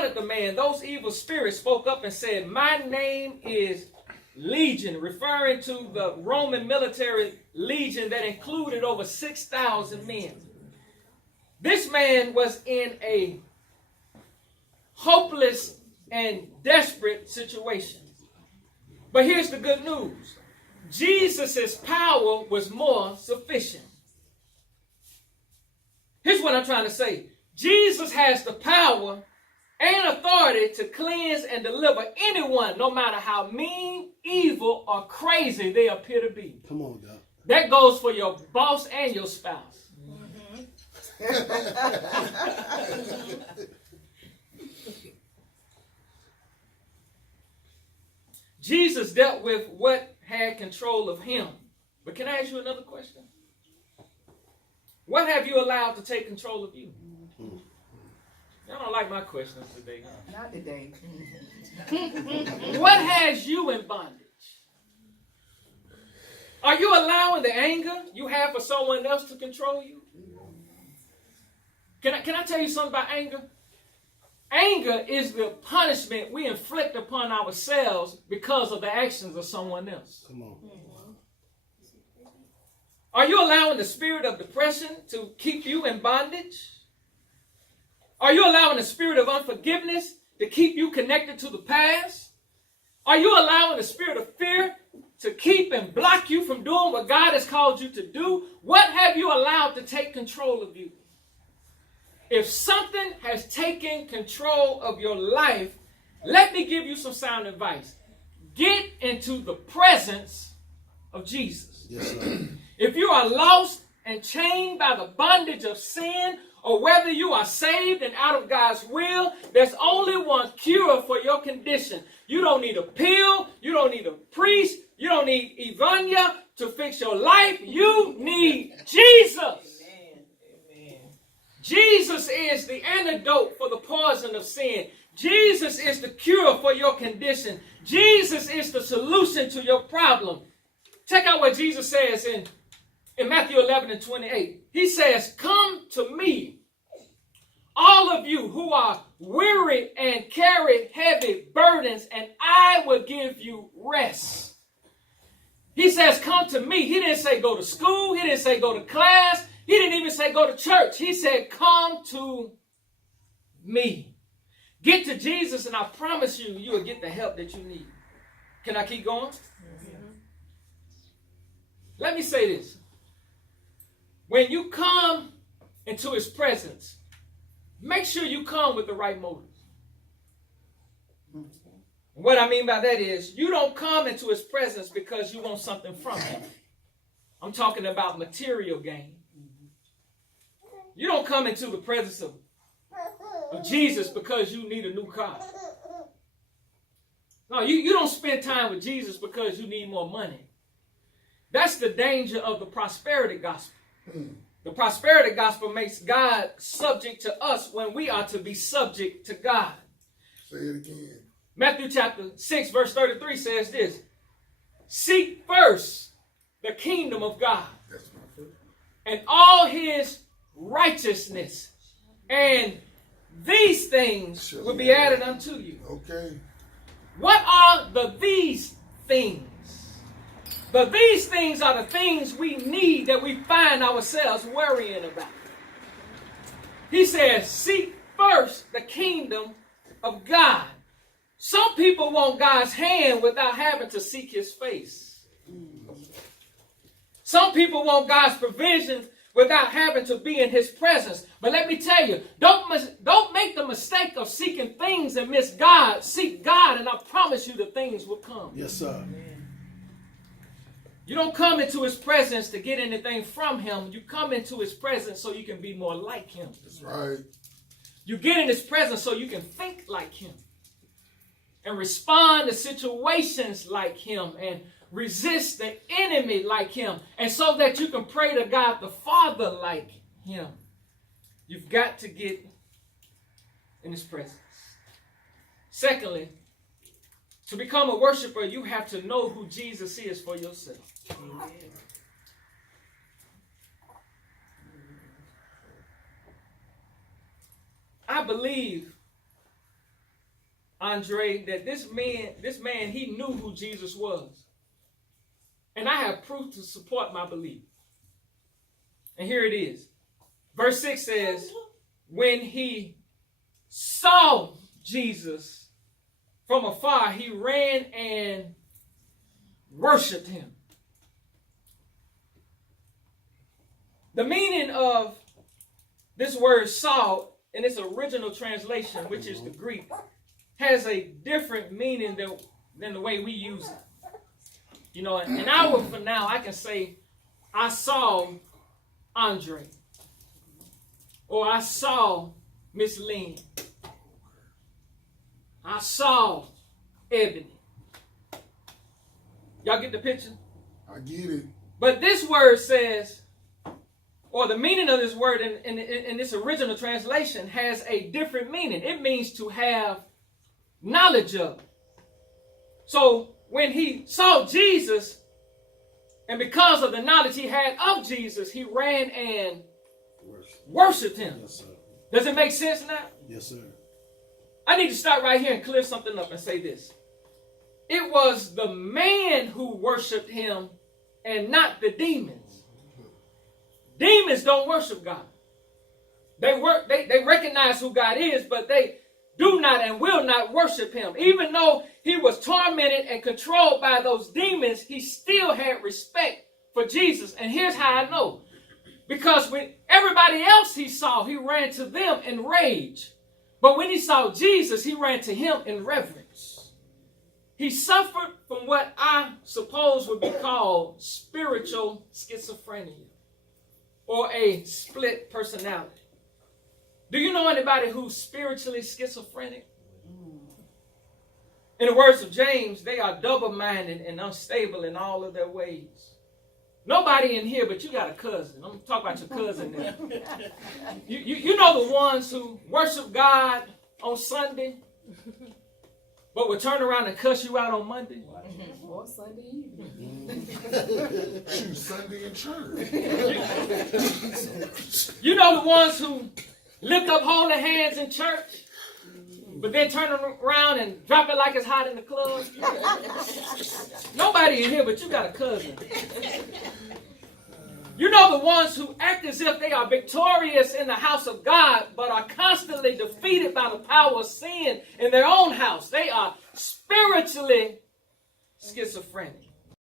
confronted the man, those evil spirits spoke up and said, "My name is Legion," referring to the Roman military legion that included over 6,000 men. This man was in a hopeless and desperate situation. But here's the good news. Jesus' power was more sufficient. Here's what I'm trying to say. Jesus has the power and authority to cleanse and deliver anyone, no matter how mean, evil, or crazy they appear to be. Come on, Doc. That goes for your boss and your spouse. Jesus dealt with what had control of him. But can I ask you another question? What have you allowed to take control of you? Y'all don't like my questions today, huh? Not today. What has you in bondage? Are you allowing the anger you have for someone else to control you? Can I tell you something about anger? Anger is the punishment we inflict upon ourselves because of the actions of someone else. Come on. Are you allowing the spirit of depression to keep you in bondage? Are you allowing the spirit of unforgiveness to keep you connected to the past? Are you allowing the spirit of fear to keep and block you from doing what God has called you to do? What have you allowed to take control of you? If something has taken control of your life, let me give you some sound advice. Get into the presence of Jesus. Yes, sir. If you are lost and chained by the bondage of sin, or whether you are saved and out of God's will, there's only one cure for your condition. You don't need a pill. You don't need a priest. You don't need Ivania to fix your life. You need Jesus. Jesus is the antidote for the poison of sin. Jesus is the cure for your condition. Jesus is the solution to your problem. Check out what Jesus says in Matthew 11:28. He says, "Come to me, all of you who are weary and carry heavy burdens, and I will give you rest." He says, "Come to me." He didn't say go to school. He didn't say go to class. He didn't even say go to church. He said, "Come to me." Get to Jesus, and I promise you, you will get the help that you need. Can I keep going? Mm-hmm. Let me say this. When you come into his presence, make sure you come with the right motives. What I mean by that is, you don't come into his presence because you want something from him. I'm talking about material gain. You don't come into the presence of Jesus because you need a new car. No, you don't spend time with Jesus because you need more money. That's the danger of the prosperity gospel. The prosperity gospel makes God subject to us when we are to be subject to God. Say it again. Matthew chapter 6 verse 33 says this: "Seek first the kingdom of God and all his righteousness, and these things will be added unto you." Okay. What are these things? These things are the things we need that we find ourselves worrying about. He says, seek first the kingdom of God. Some people want God's hand without having to seek his face. Some people want God's provisions without having to be in his presence. But let me tell you, don't make the mistake of seeking things and miss God. Seek God, and I promise you the things will come. Yes, sir. You don't come into his presence to get anything from him. You come into his presence so you can be more like him. That's right. You get in his presence so you can think like him and respond to situations like him and resist the enemy like him, and so that you can pray to God the Father like him. You've got to get in his presence. Secondly, to become a worshiper, you have to know who Jesus is for yourself. Amen. I believe Andre, that this man, he knew who Jesus was. And I have proof to support my belief. And here it is. Verse 6 says, when he saw Jesus from afar, he ran and worshiped him. The meaning of this word saw in its original translation, which is the Greek, has a different meaning than the way we use it. You know, and for now, I can say, I saw Andre. Or I saw Miss Lynn. I saw Ebony. Y'all get the picture? I get it. But this word says, or the meaning of this word in this original translation has a different meaning. It means to have knowledge of. So when he saw Jesus, and because of the knowledge he had of Jesus, he ran and worshiped him. Yes, sir. Does it make sense now? Yes, sir. I need to stop right here and clear something up and say this. It was the man who worshiped him and not the demons. Demons don't worship God. They recognize who God is, but they do not and will not worship him. Even though he was tormented and controlled by those demons, he still had respect for Jesus. And here's how I know. Because when everybody else he saw, he ran to them in rage. But when he saw Jesus, he ran to him in reverence. He suffered from what I suppose would be called spiritual schizophrenia, or a split personality. Do you know anybody who's spiritually schizophrenic? In the words of James, they are double-minded and unstable in all of their ways. Nobody in here, but you got a cousin. I'm talking about your cousin now. You know the ones who worship God on Sunday, but will turn around and cuss you out on Monday? Or Sunday evening. Shoot, Sunday in church. You know the ones who lift up holy hands in church, but then turn around and drop it like it's hot in the club? Nobody in here, but you got a cousin. You know the ones who act as if they are victorious in the house of God, but are constantly defeated by the power of sin in their own house. They are spiritually schizophrenic.